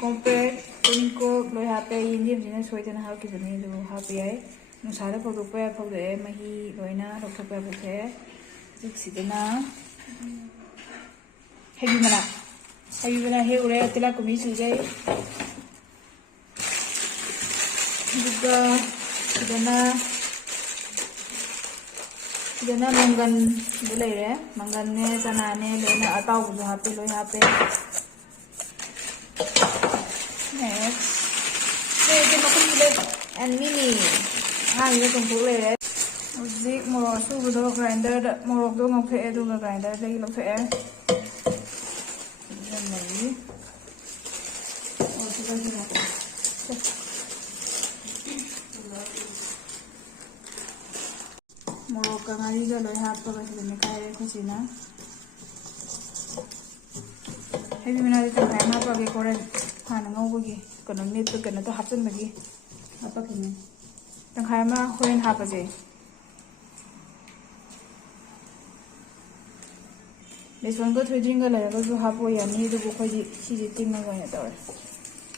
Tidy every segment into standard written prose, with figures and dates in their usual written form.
compared to loy happy Indian in a sweet and how given you happy. No sada for the prayer for the Mahi, Loina, Dr. Pepper, Sidena. Have you been a hill rare telecomis today? Sidena Mangan, the lady, Mangane, Sanane, Lena, a thousand happy, loy happy. Next, and mini. You can pull it. Zig more super dog grinder, more of dog of hair to the grinder, they look fair. Morocco, I usually have to go to the Mikaya Cusina. Have you been at the time of a current Hanamogi? Gonna need to get to happen again. Tang khai ma horen hapa je this one go to jingle la go hapo ya ni du ko ji si ji ting na go ya dor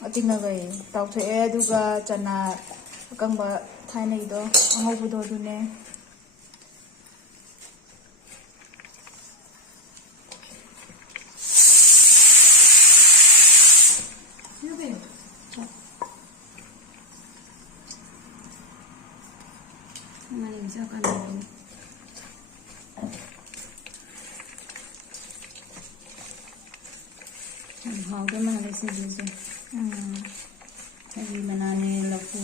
a ting na gai taw the e du ga chana kang ba thai nei do angau bu do du ne How do I listen to this? Heibi banana, lafu,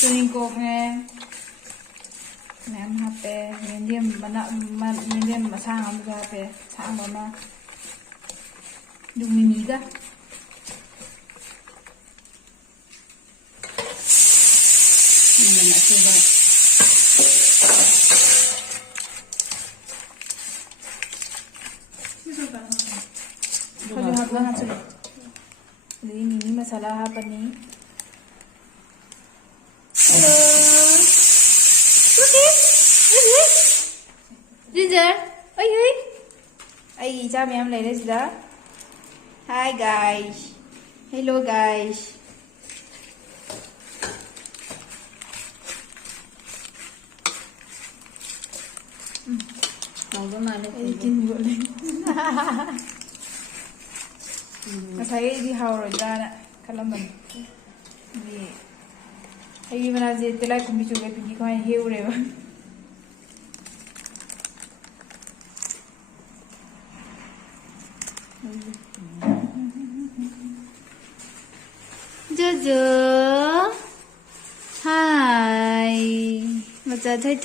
tuning ko nam hape medium masang am ga pe sang mama dung mini ga ini masalah apa nih? Hello, Ginger, ay cha mẹ em lấy đây đó. Hi guys, hello guys. How do I Kinh luôn lên. Mà thấy đi hầu rồi ra nè, khá là mình. Vì hay mà là gì tới lại cũng bị chụp cái gì có ai hiểu rồi mà. Jojo, hi, mà thấy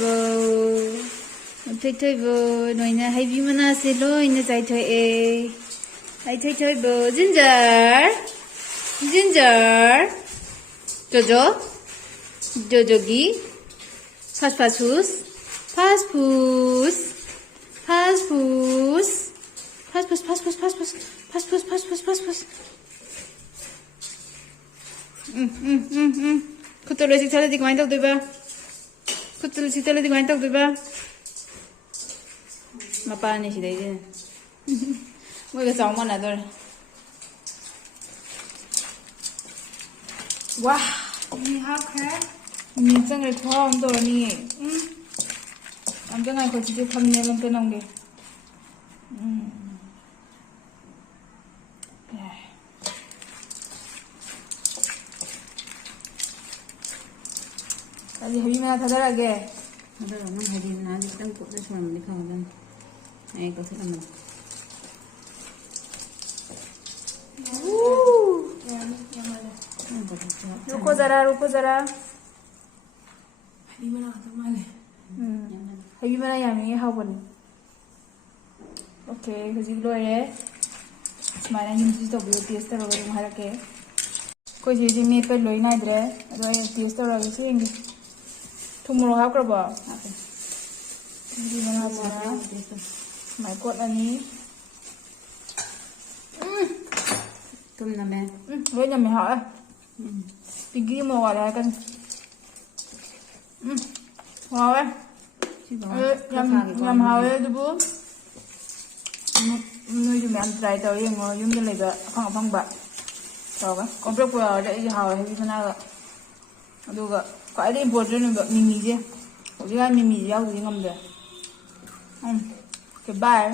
bồ. Thôi bồ, nói nè Heibi mana xe lôi nè chạy thôi ê. Hay thôi bồ, Ginger. Jojo gi. Pass. Kutulu si tala di kumain tau diba? Mapaan si đây chứ? Mới cái sóng con là tôi. Wow, ini haokhrey. Ini chẳng cái thua ông tôi nè. Ông chẳng ai có chỉ được thăm lên cái nông đi. Tadi Heibi mana thadar lagi? Ada orang Heibi mana di tengah kota semua di kawasan. Ayo kau silakan. रुको जरा Heibi mana kata mana? Heibi mana yang ini hawan. Oke, jadi lo ya. Sekarang ini kita coba test terus rumah lagi. Kau jadi mepet lo ini ada, ada test terus lagi sih ini. Tumbuh apa kerba? Jadi mana sana? My God ani. Tum nama. Với nhà mình hỏi. Thì ghi một gọi là cần. Wow ấy. ꯁꯤꯕꯣ ꯌꯥꯝ ꯍꯥꯎꯋꯦ ꯑꯗꯨꯕꯨ ꯅꯣꯏꯁꯨ ꯃꯌꯥꯝ try ꯇꯧꯔ ꯌꯦꯡꯉꯣ ꯌꯨꯝꯗ ꯂꯩꯕ ꯑꯐꯪ ꯇꯧꯔꯒ ꯀꯣꯝꯄ꯭ꯔꯦꯛꯄꯨ ꯌꯥꯎꯔꯗꯤ ꯑꯩꯗꯤ ꯍꯥꯎꯋꯦ ꯍꯩꯕꯤ ꯃꯅꯥꯒ ꯑꯗꯨꯒ ꯈ꯭ꯋꯥꯏꯗꯒꯤ ꯏꯝꯄꯣꯔꯇꯦꯟ ꯑꯣꯏꯕ ꯃꯤꯃꯤꯁꯦ ꯍꯧꯖꯤꯛꯀꯥꯟ ꯃꯤꯃꯤꯁꯦ ꯌꯥꯎꯗ꯭ꯔꯗꯤ ꯉꯝꯗ꯭ꯔꯦ ꯑꯣꯀꯦ ꯕꯥꯏ